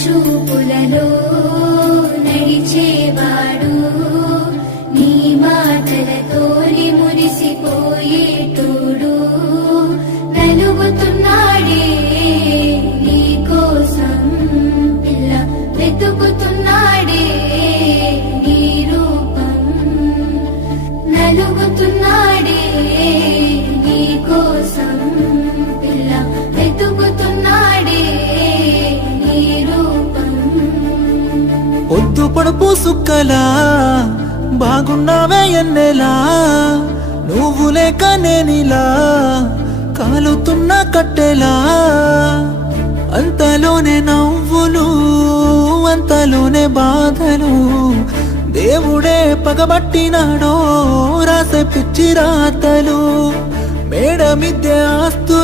చూపులలో నడిచేవాడు నీ మాటలతోని మురిసిపోయేటోడు నలుగుతున్నాడే నీ కోసం పిల్ల వెతుకుతున్నాడే నీ రూపం నలుగుతున్నాడే నీ కోసం పిల్ల వెతుకుతున్నాడే నీ రూపం పొద్దు పడుపు సుక్కలా బాగున్నావే ఎన్నెలా నువ్వు లేక నేనిలా కాలుతున్న కట్టెలా అంతలోనే నవ్వులు అంతలోనే బాధలు దేవుడే పగబట్టినాడో రాసే పిచ్చి రాతలు మేడ మిద్దె ఆస్తు